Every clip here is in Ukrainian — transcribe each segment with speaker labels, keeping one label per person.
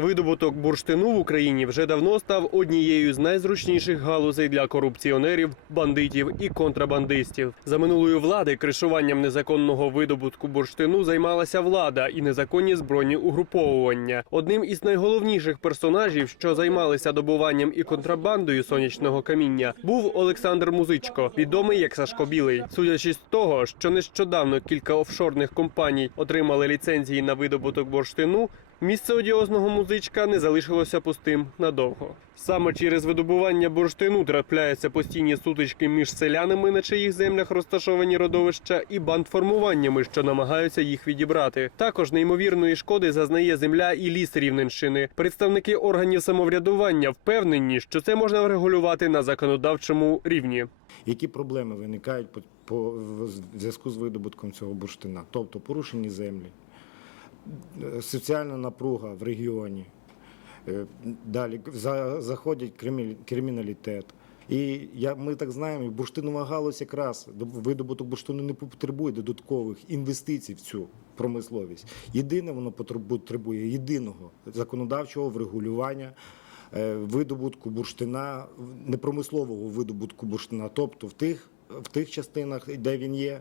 Speaker 1: Видобуток бурштину в Україні вже давно став однією з найзручніших галузей для корупціонерів, бандитів і контрабандистів. За минулої влади кришуванням незаконного видобутку бурштину займалася влада і незаконні збройні угруповування. Одним із найголовніших персонажів, що займалися добуванням і контрабандою сонячного каміння, був Олександр Музичко, відомий як Сашко Білий. Судячи з того, що нещодавно кілька офшорних компаній отримали ліцензії на видобуток бурштину. Місце одіозного музичка не залишилося пустим надовго. Саме через видобування бурштину трапляються постійні сутички між селянами, на чиїх землях розташовані родовища, і бандформуваннями, що намагаються їх відібрати. Також неймовірної шкоди зазнає земля і ліс Рівненщини. Представники органів самоврядування впевнені, що це можна врегулювати на законодавчому рівні.
Speaker 2: Які проблеми виникають по, по в зв'язку з видобутком цього бурштина? Тобто порушені землі, соціальна напруга в регіоні, е, далі заходять криміналітет. І я, ми так знаємо, бурштинова галузь якраз до- видобуток бурштину не потребує додаткових інвестицій в цю промисловість. Єдине, воно потребує єдиного законодавчого врегулювання е, видобутку бурштина, непромислового видобутку бурштина, тобто в тих, в тих частинах, де він є,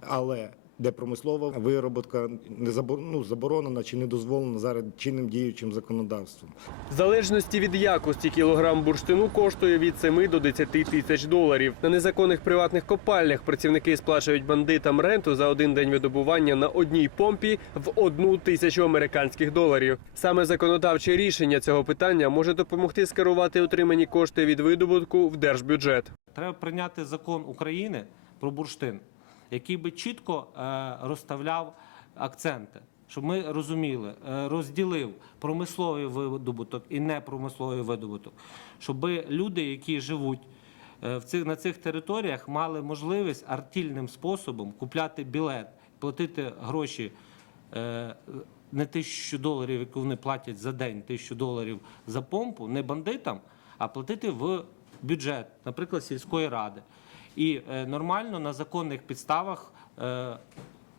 Speaker 2: але де промислова вироботка не ну, заборонена чи не дозволена зараз чинним діючим законодавством.
Speaker 1: В залежності від якості кілограм бурштину коштує від 7 до 10 тисяч доларів. На незаконних приватних копальнях працівники сплачують бандитам ренту за один день видобування на одній помпі в одну тисячу американських доларів. Саме законодавче рішення цього питання може допомогти скерувати отримані кошти від видобутку в держбюджет.
Speaker 3: Треба прийняти закон України про бурштин, який би чітко е, розставляв акценти, щоб ми розуміли, е, розділив промисловий видобуток і непромисловий видобуток, щоб люди, які живуть е, в цих, на цих територіях, мали можливість артільним способом купляти білет, платити гроші. Не тисячу доларів, яку вони платять за день, тисячу доларів за помпу, не бандитам, а платити в бюджет, наприклад, сільської ради, і е, нормально на законних підставах е,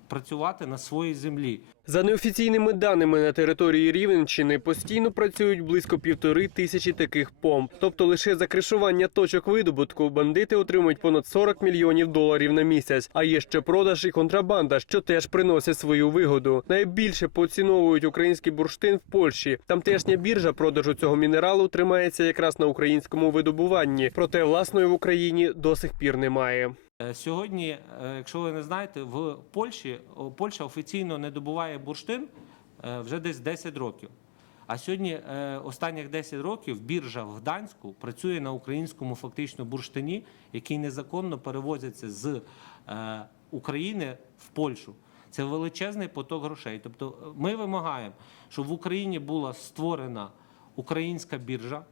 Speaker 3: працювати на своїй землі.
Speaker 1: За неофіційними даними на території Рівненщини постійно працюють близько півтори тисячі таких помп. Тобто лише за кришування точок видобутку бандити отримують понад 40 мільйонів доларів на місяць. А є ще продаж і контрабанда, що теж приносять свою вигоду. Найбільше поціновують український бурштин в Польщі. Тамтешня біржа продажу цього мінералу тримається якраз на українському видобуванні. Проте власної в Україні до сих пір немає.
Speaker 3: Е, Сьогодні, е, якщо ви не знаєте, в Польщі Польща офіційно не добуває бурштин е, вже десь 10 років. А сьогодні, останніх 10 років, біржа в Гданську працює на українському фактично бурштині, який незаконно перевозиться з України в Польщу. Це величезний поток грошей. Тобто, ми вимагаємо, щоб в Україні була створена українська біржа,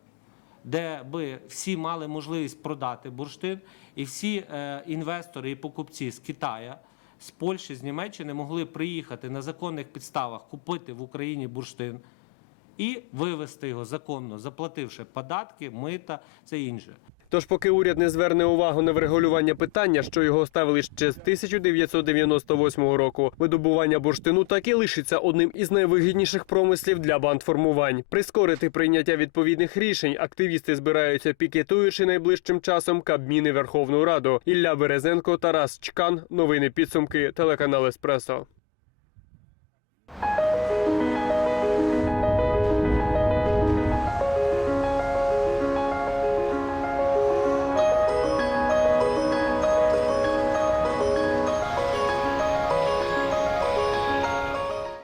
Speaker 3: де би всі мали можливість продати бурштин, і всі е, інвестори і покупці з Китая. з Польщі, з Німеччини могли приїхати на законних підставах, купити в Україні бурштин і вивезти його законно, заплативши податки, мита, це інше.
Speaker 1: Тож, поки уряд не зверне увагу на врегулювання питання, що його ставили ще з 1998 року, видобування бурштину так і лишиться одним із найвигідніших промислів для бандформувань. Прискорити прийняття відповідних рішень активісти збираються пікетуючи найближчим часом Кабміни Верховну Раду. Ілля Березенко, Тарас Чкан. Новини підсумки. Телеканал Еспресо.